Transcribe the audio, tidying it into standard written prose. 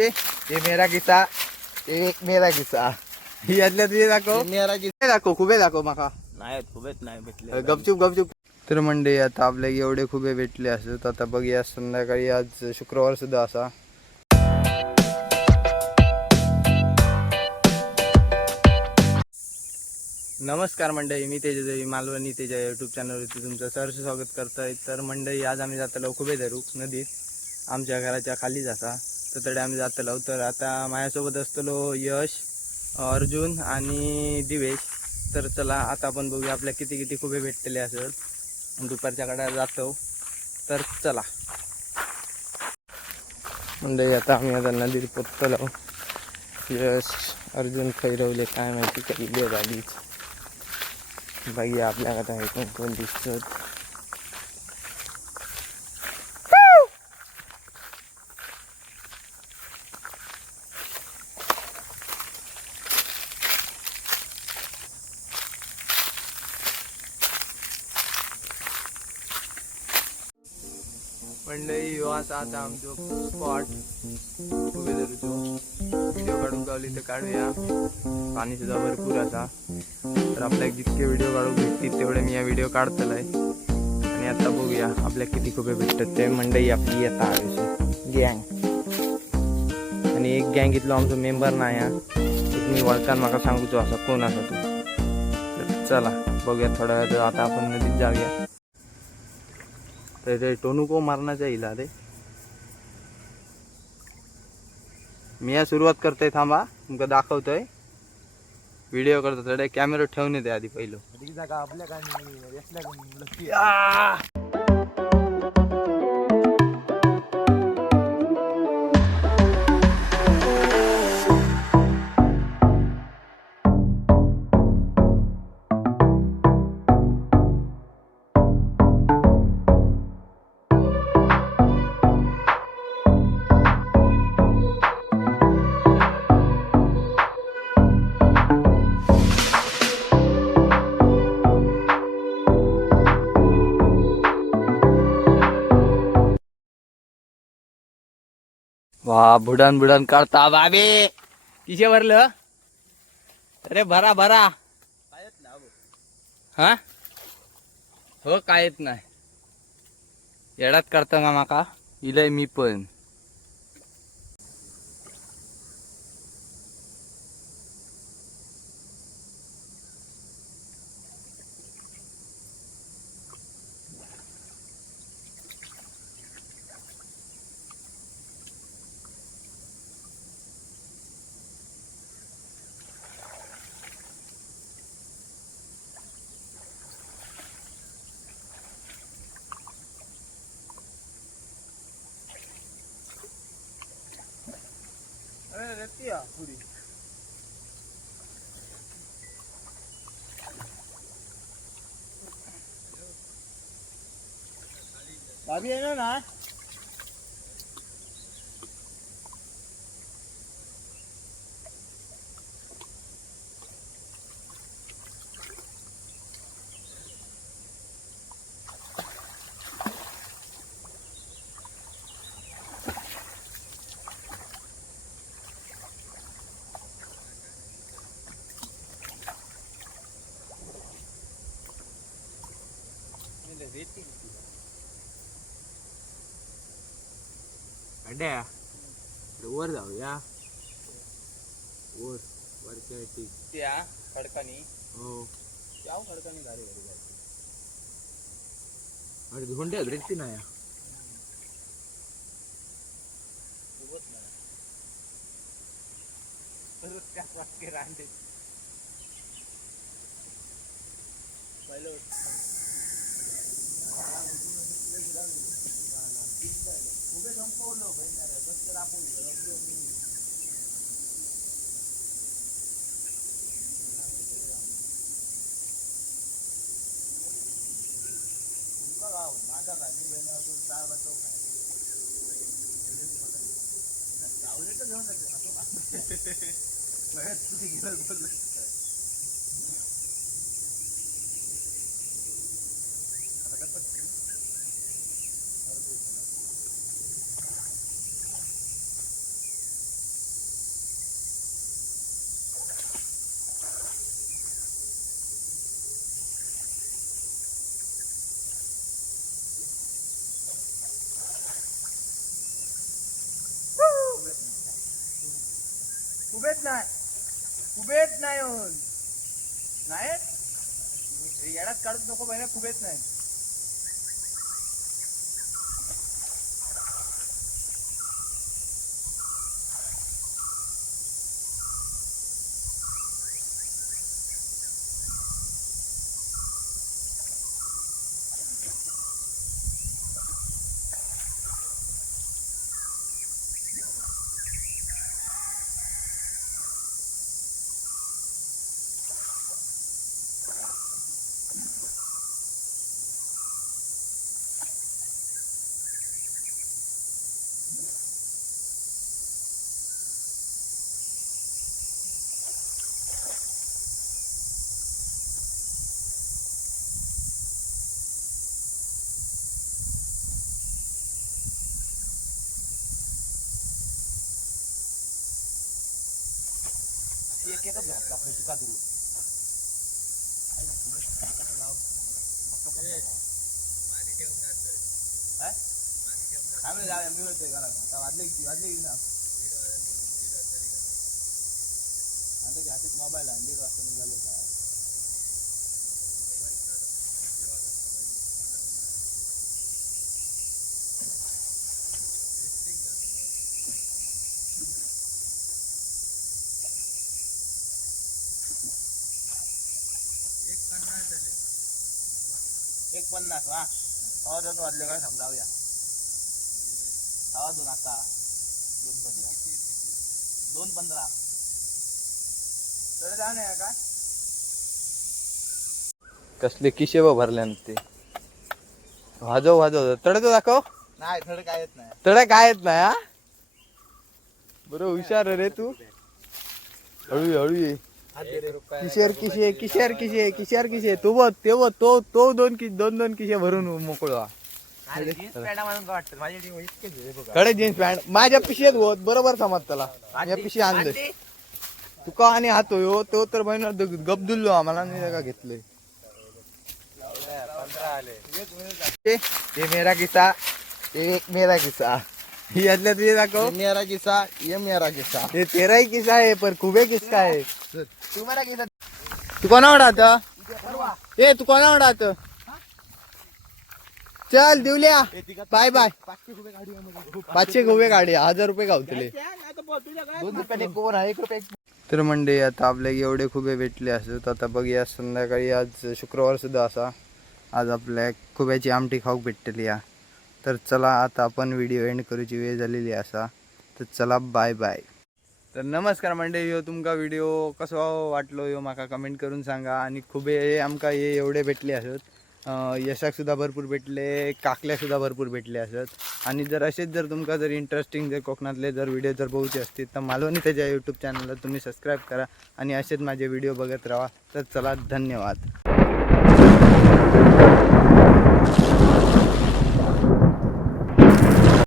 ये मेरा किस्सा, एक मेरा किस्सा. यातल्या तुझे दाखव, मेरा किस्सा दाखव, खुबे दाखव माका. नाही खुबेच नाही भेटले. गपचूप गपचूप. तर मंडळी आता आपल्याला एवढे खुबे भेटले असत. आता बघूया संध्याकाळी, आज शुक्रवार सुद्धा असा. नमस्कार मंडळी, मी तेजदेवी मालवणी तेजा यूट्यूब चॅनलवरती तुमचं सहर्ष स्वागत करतोय. तर मंडळी आज आम्ही जातलो खुबे धरूक नदीत, आमच्या घराच्या खालीच असा. तर तडे आम्ही जातलो. तर आता माझ्यासोबत असतलो यश, अर्जुन आणि दिवेश. तर चला आता आपण बघूया आपल्या किती किती खुबे भेटलेले असत. दुपारच्या कडे जातो. तर चला मंडळी, आता आम्ही आता नदीत पोचलो. यश अर्जुन खैरवले काय माहिती कधी बेद आलीच. बघूया आपल्याकडे आहे कोण कोण दिसत. मंडळी ह्यो असा आता आमचो स्पॉट उभे धरूचो. व्हिडिओ काढून गावली तर काढूया. पाणी सुद्धा भरपूर असा. तर आपल्याला जितके व्हिडिओ काढून भेटतील तेवढे मी या व्हिडिओ काढतलोय. आणि आता बघूया आपल्या किती खुबे भेटतात ते. मंडळी आपली आता गँग, आणि एक गँग इथलो आमचो मेंबर नाही हा. तुम्ही वळखान माका सांगूचो असा कोण असा तू. तर चला बघूया थोड्या वेळ. आता आपण नदीत जाऊया. तर ते टोनुको मारण्याचा इला रे. मी या सुरुवात करतोय, थांबा तुमका दाखवतोय. व्हिडिओ करतो थोडे कॅमेरा ठेवून येते आधी पहिलं. वा बुडान बुडान काढता बाबे. किशे भरलं. अरे भरा भरा. हा हो काय येत नाही. येडात करता का माका इलय मी पण. पुरी भाभी आहे ना. अड्या वर जाऊया. वर वरच्या त्या खडकानी. हो त्या खडकानी गाडी गाडी गाडी. अरे धोंड्या रेती नाही. रांडे पहिलं उभे संपवलं बस आपण माझा राणी बहिणी काय बनतो जाऊ तर घेऊन असं बोललो. कुबेत नाही होऊन नाही येडात काढत नको बहिण्या कुबेत नाही. मोबाईल एक 50 वा आवाज वाजले काय समजावूया आवाज 2 आता 2:15 तर जाऊ नये का कसले किशे भरल्यान ते वाजव तडक दाखव नाही थोडं काय येत नाही तडक काय येत नाही हा बरोबर हुशार रे तू हळू ये किशोर तो दोन किशे भरून मोकळा कडे जीन्स पॅन्ट माझ्या पिशेत होत बरोबर समज त्याला या पिशी आणले तुका आणि हातो यो तो तर महिना गबदुल्लो आम्हाला नाही का घेतलंय ये मेरा किस्सा एक मेरा किस्सा ही यातल्या तुझे दाखव मेरा किस्सा ये मेरा किस्सा ये तेरा ही किस्सा है पर खूबे किस्सा है तुम्हारा किस्सा तू कोणा उडात ए तू कोणा उडात चल देऊल्या बाय बाय 500 खुबे गाडी 1000 रुपये गावतले 2 रुपयाने कोण आहे 1 रुपये तर मंडळी आता आपल्याला एवढे खुबे भेटले असत आता बघूया संध्याकाळी आज शुक्रवार सुद्धा असा आज आपल्या खुब्याची आमटी खाऊक भेटलेली आहे तर चला आता आपण व्हिडिओ एंड करूची वेळ झालेली असा तर चला बाय बाय. तर नमस्कार मंडळी ह्यो तुमका व्हिडिओ कसो वाटलो ह्यो माका कमेंट करून सांगा आणि खुबे आमका हे एवढे भेटले असत यशाक सुद्धा भरपूर भेटले काकल्या सुद्धा भरपूर भेटले असत आणि जर असेच जर तुमका जर इंटरेस्टिंग जर कोकणातले जर व्हिडिओ जर बघूचे असतील तर मालवणी त्याच्या यूट्यूब चॅनलला तुम्ही सबस्क्राईब करा आणि असेच माझे व्हिडिओ बघत राहा तर चला धन्यवाद.